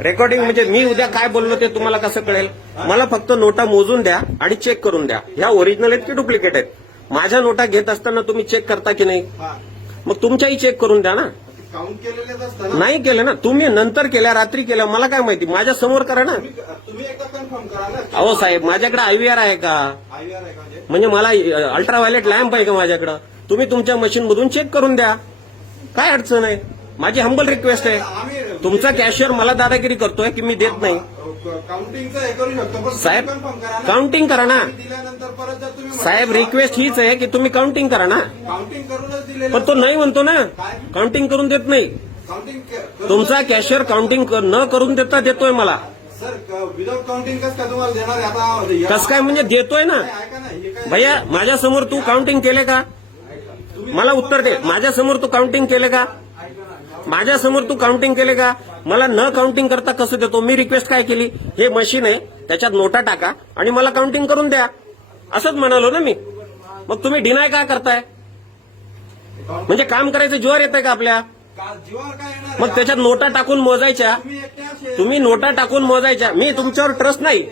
Recording म्हणजे मी उद्या काय बोललो ते तुम्हाला कसं कळेल? मला फक्त नोटा मोजून द्या आणि चेक करून द्या. ह्या ओरिजिनल आहेत की डुप्लिकेट आहेत? माझ्या नोटा घेत असताना तुम्ही चेक करता की नाही? मग तुमच्याही चेक करून द्या ना. काउंट केलेलेच असतं ना. नाही केलं ना तुम्ही, नंतर केल्या, रात्री केल्या, मला काय माहिती? माझ्या समोर करा ना. तुम्ही एकदा कन्फर्म करा ना. अहो साहेब, माझ्याकडे IVR आहे का? IVR आहे का म्हणजे मला अल्ट्राव्हायलेट लॅम्प आहे का माझ्याकडं? तुम्ही तुमच्या मशीन मधून चेक करून द्या, काय अडचण आहे? माझी हंबल रिक्वेस्ट आहे. तुमचा कॅशियर मला दादागिरी करतोय की मी देत नाही. काउंटिंगचं हे करू शकतो पण साहेब कन्फर्म करा ना. काउंटिंग करा ना. दिल्यानंतर परत जर तुम्ही साहेब रिक्वेस्ट हीच आहे की तुम्ही काउंटिंग करा ना. काउंटिंग करूनच दिलेलं. पण तो नाही म्हणतो ना, काउंटिंग करून देत नाही. काउंटिंग तुमचा कॅशियर काउंटिंग न करून देता देतोय मला. सर विदाउट काउंटिंग कसं काय तुम्हाला देणार आहे? आता कसं काय म्हणजे देतोय ना. ऐका ना, हे काय भैया माझ्यासमोर तू काउंटिंग केले का? मला उत्तर दे. माझ्यासमोर तू काउंटिंग केले का? माझ्यासमोर तू काउंटिंग केले का? मला न काउंटिंग करता कसं देतो? मी रिक्वेस्ट काय केली? हे मशीन आहे, त्याच्यात नोटा टाका आणि मला काउंटिंग करून द्या, असंच म्हणालो ना मी. मग तुम्ही डिनाय का करताय? म्हणजे काम करायचं जीवावर येतंय का आपल्या? जीवावर काय येणार? मग त्याच्यात नोटा टाकून मोजायच्या. तुम्ही नोटा टाकून मोजायच्या. मी तुमच्यावर ट्रस्ट नाही.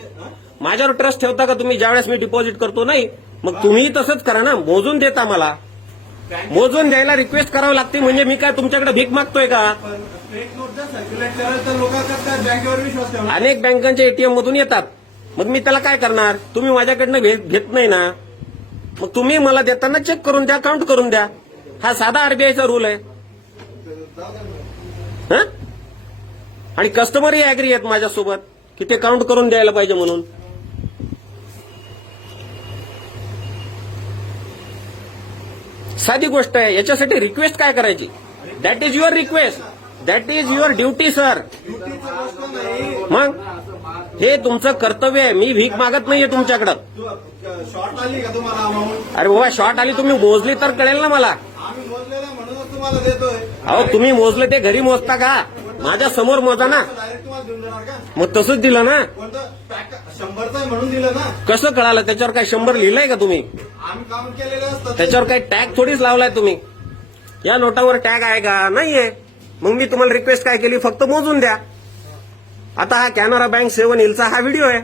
माझ्यावर ट्रस्ट ठेवता का तुम्ही ज्यावेळेस मी डिपॉझिट करतो? नाही. मग तुम्ही तसंच करा ना, मोजून देता मला. मोजून द्यायला रिक्वेस्ट करावी लागते म्हणजे मी काय तुमच्याकडे भीक मागतोय का? फेक नोट जर सर्क्युलेट कराल तर लोक कसं बँकेवर विश्वास ठेवणार? अनेक बँकांच्या ATM मधून येतात. मग मी त्याला काय करणार? तुम्ही माझ्याकडनं घेत नाही ना. मग तुम्ही मला देताना चेक करून द्या, काउंट करून द्या. हा साधा RBIचा रूल आहे. हं? आणि कस्टमरही अॅग्री आहेत माझ्यासोबत की ते काउंट करून द्यायला पाहिजे म्हणून. साधी गोष्ट आहे. याच्यासाठी रिक्वेस्ट काय करायची? That is your request, that is your duty sir. मग हे तुमचं कर्तव्य आहे. मी भीक मागत नाहीये तुमच्याकडं. शॉर्ट आली का तुम्हाला अमाऊंट? अरे बाबा शॉर्ट आली, तुम्ही मोजली तर कळेल ना मला. आम्ही मोजलेलं म्हणूनच तुम्हाला देतोय. अहो तुम्ही मोजले ते घरी मोजता का? माझ्या समोर मोजा ना. डायरेक्ट तुम्हाला देऊन देणार का? मग तसंच दिलं ना. कोणतं पॅक 100चं आहे म्हणून दिलं ना. कसं कळालं? त्याच्यावर काय 100 लिहिलंय का तुम्ही? आम्ही काउंट केलेलं असतं. त्याच्यावर काही टॅग थोडीच लावलाय तुम्ही. या नोटावर टॅग आहे का? नाहीये. मग मी तुम्हाला रिक्वेस्ट काय केली? फक्त मोजून द्या. आता हा कॅनरा बँक 7 हिलचा हा व्हिडिओ आहे.